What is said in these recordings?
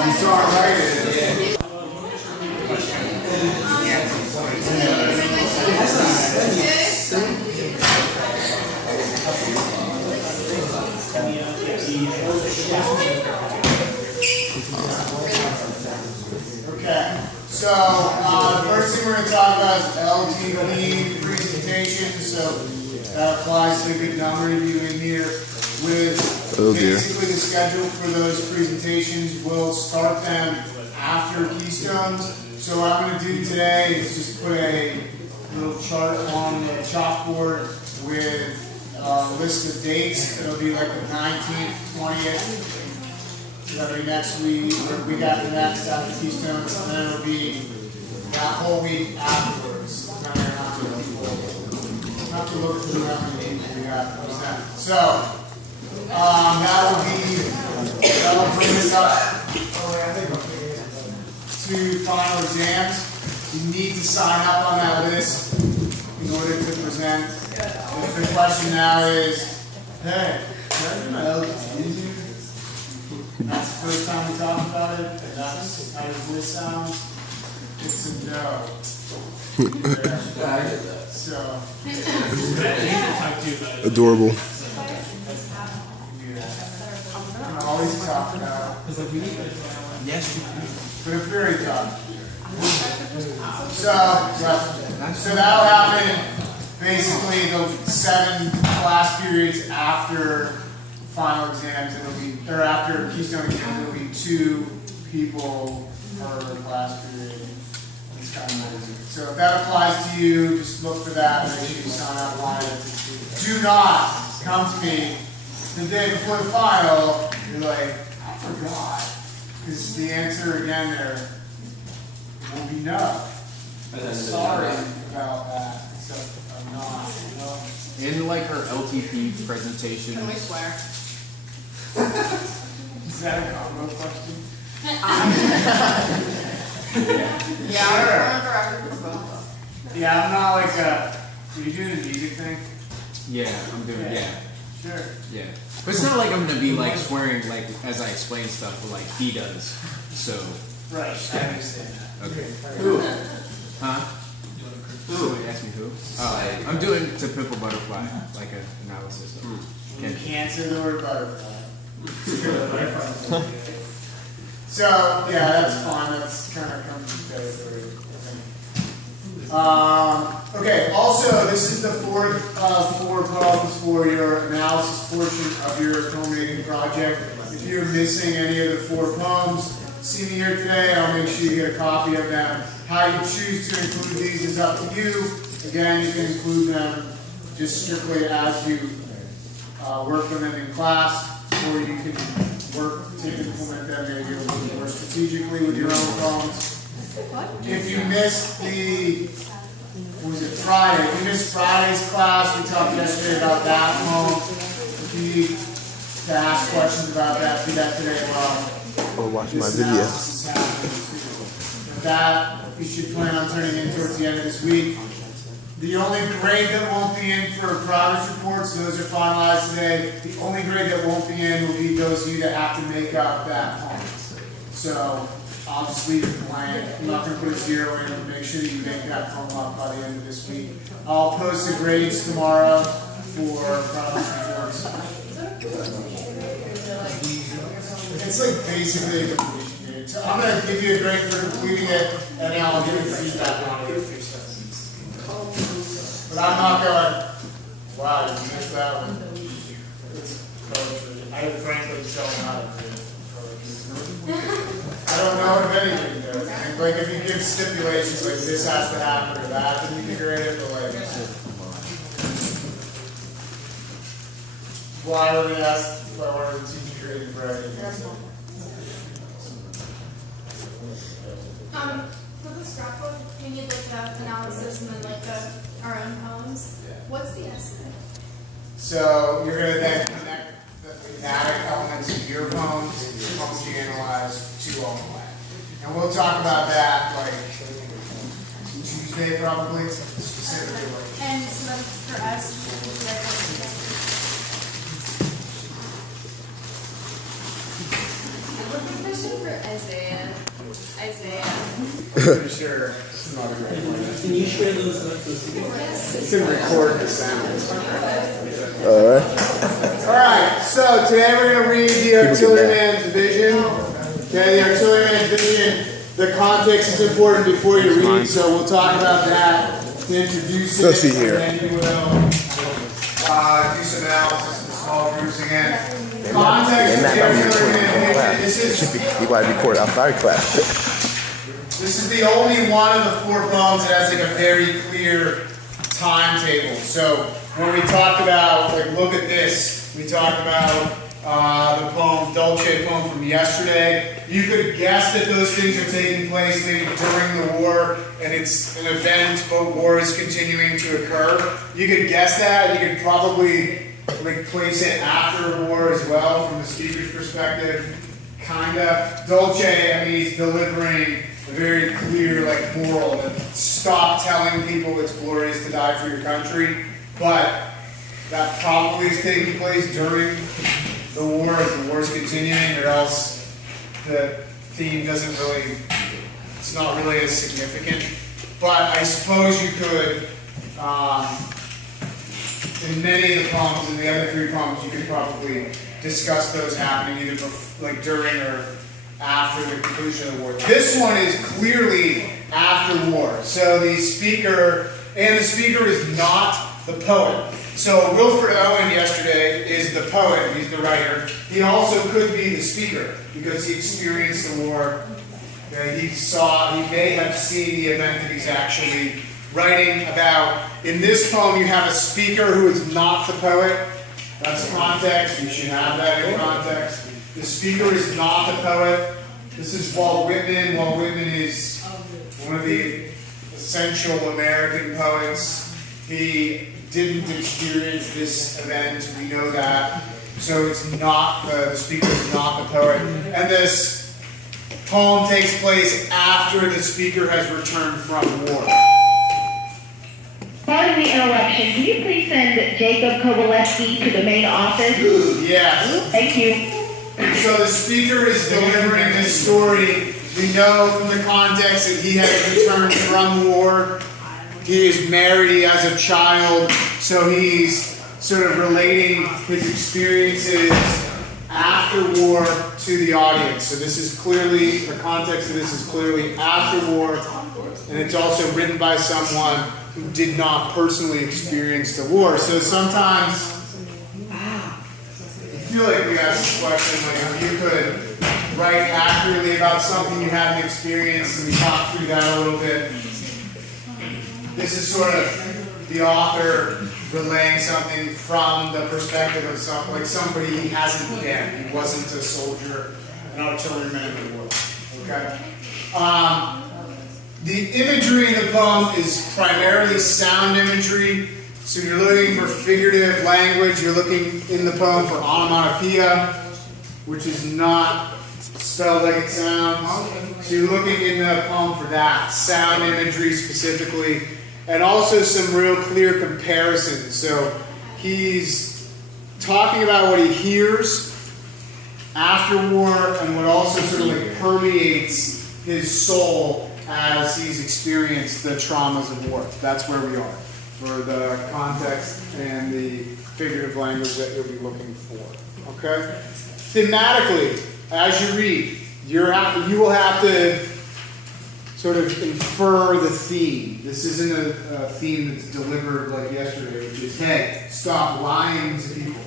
Okay, so the first thing we're going to talk about is LTP presentation. So that applies to a good number of you in here. With basically the schedule for those presentations, we'll start them after Keystones. So what I'm going to do today is just put a little chart on the chalkboard with a list of dates. It'll be like the 19th, 20th. That'll be next week, or week after next, after Keystones, and then it'll be that whole week afterwards. Depending on how many people. I have to look through how many people we got. So, that'll bring us up to final exams. You need to sign up on that list in order to present. If the question now is, hey, can I do my LTP? That's the first time we talk about it, and that's how your voice sounds. It's a no. So adorable. I can always talk about it. Yes, you can. But it's very tough. So that'll happen basically the 7 class periods after final exams. It'll be, or after Keystone exams, it'll be 2 people per class period. It's kind of amazing. So if that applies to you, just look for that. Make sure you sign up on it. Do not come to me the day before the final. You're like, I forgot. Because the answer again there will be no. Sorry about that. Except I'm not. In like her LTP presentation. Can we swear? Is that a combo question? Yeah, I remember for both. Yeah, I'm not like a. Are you doing the music thing? Yeah, I'm doing. Yeah. Sure. Yeah. But it's not like I'm gonna be like swearing like as I explain stuff, but like he does. So. Right. I understand that. Okay. Who? Huh? Who? Ask me who? Oh, I'm doing to Pimple Butterfly, like an analysis of. You can't say the word butterfly. So yeah, that's fine. That's kind of comes with territory. Okay. Also, this is the fourth of 4 problems for your analysis portion of your poem-making project. If you're missing any of the 4 poems, see me here today. I'll make sure you get a copy of them. How you choose to include these is up to you. Again, you can include them just strictly as you work on them in class, or you can work to implement them maybe a little more strategically with your own poems. If you missed Friday? If you missed Friday's class, we talked yesterday about that poem. If you need to ask questions about that, do that today as well. Or watch my video. That you should plan on turning in towards the end of this week. The only grade that won't be in for progress reports, those are finalized today. The only grade that won't be in will be those of you that have to make up that poem. So I'll just leave it blank. I'm not going to put a 0 in, but make sure that you make that poem up by the end of this week. I'll post the grades tomorrow for progress reports. It's like basically a completion grade. So I'm going to give you a grade for completing it, and then I'll give you feedback on it. But I'm not going, wow, you missed that one. It's poetry. I frankly don't know how to do poetry. I don't know if anything does. Like if you give stipulations like this has to happen or that, then you can grade it, but like, why would we ask if I wanted to teach grading for everything? For the scrapbook, we need like the analysis and then like our own poems. What's the estimate? So you're going to then connect the thematic elements of your poems, the poems you analyze, to all the way. And we'll talk about that like Tuesday probably, specifically. And so then for us, Question for Isaiah. Pretty sure it's not a great one. Can you share those? It's gonna record the sound. Alright. Alright, so today we're going to read the Artilleryman's Vision. Okay, the Artilleryman's Vision, the context is important before you read, so we'll talk about that to introduce it. Let's see here. And then you will do some analysis in small groups again. Context of the Artilleryman's Vision. You might record outside class. This is the only one of the 4 poems that has like a very clear timetable. So when we talked about, like, look at this, we talked about the poem, Dolce poem from yesterday. You could guess that those things are taking place maybe during the war, and it's an event, but war is continuing to occur. You could guess that. You could probably like place it after war as well, from the speaker's perspective. Kinda. Dolce, I mean, he's delivering a very clear, like, moral that stop telling people it's glorious to die for your country. But that probably is taking place during the war, as the war is continuing, or else the theme doesn't really, it's not really as significant. But I suppose you could, in many of the poems, in the other 3 poems, you could probably discuss those happening either like during or after the conclusion of the war. This one is clearly after war. So the speaker is not the poet. So Wilfred Owen yesterday is the poet, he's the writer. He also could be the speaker because he experienced the war. He may have seen the event that he's actually writing about. In this poem you have a speaker who is not the poet. That's context, you should have that in context. The speaker is not the poet. This is Walt Whitman. Walt Whitman is one of the essential American poets. He didn't experience this event, we know that. So it's not, the speaker is not the poet. And this poem takes place after the speaker has returned from war. Pardon the interruption. Can you please send Jacob Kowaleski to the main office? Yes. Thank you. So the speaker is delivering this story. We know from the context that he has returned from war. He is married, he has a child, so he's sort of relating his experiences after war to the audience. So this is clearly, the context of this is clearly after war, and it's also written by someone who did not personally experience the war. So sometimes, I feel like we asked this question, like if you could write accurately about something you hadn't experienced, and we talked through that a little bit. This is sort of the author relaying something from the perspective of somebody he hasn't been. He wasn't a soldier, an artilleryman in the war. Okay? The imagery in the poem is primarily sound imagery. So you're looking for figurative language. You're looking in the poem for onomatopoeia, which is not spelled like it sounds. So you're looking in the poem for that, sound imagery specifically. And also some real clear comparisons. So he's talking about what he hears after war and what also sort of like permeates his soul as he's experienced the traumas of war. That's where we are for the context and the figurative language that you'll be looking for. Okay? Thematically, as you read, you will have to sort of infer the theme. This isn't a theme that's delivered like yesterday, which is, hey, stop lying to people.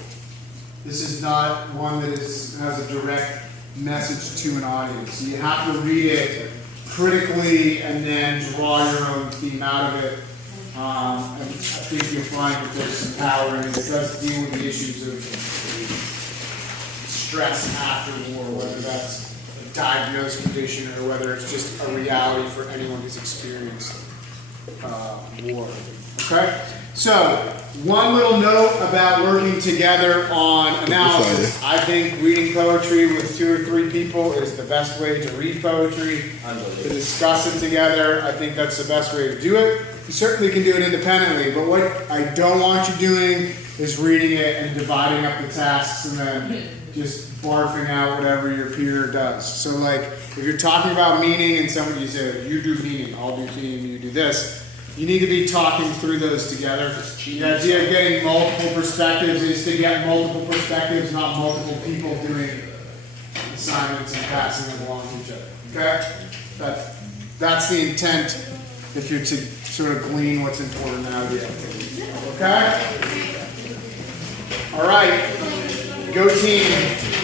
This is not one that has a direct message to an audience. So you have to read it critically and then draw your own theme out of it. And I think you'll find that there's some power in it. It does deal with the issues of stress after war, whether that's diagnosed condition or whether it's just a reality for anyone who's experienced war. Okay? So, one little note about working together on analysis. I think reading poetry with 2 or 3 people is the best way to read poetry, to discuss it together. I think that's the best way to do it. You certainly can do it independently, but what I don't want you doing is reading it and dividing up the tasks and then just barfing out whatever your peer does. So like, if you're talking about meaning and somebody you say, you do meaning, I'll do theme, you do this, you need to be talking through those together. The idea of getting multiple perspectives is to get multiple perspectives, not multiple people doing assignments and passing them along to each other. Okay? That's the intent if you're to sort of glean what's important out of the activity. Okay? All right. Go team.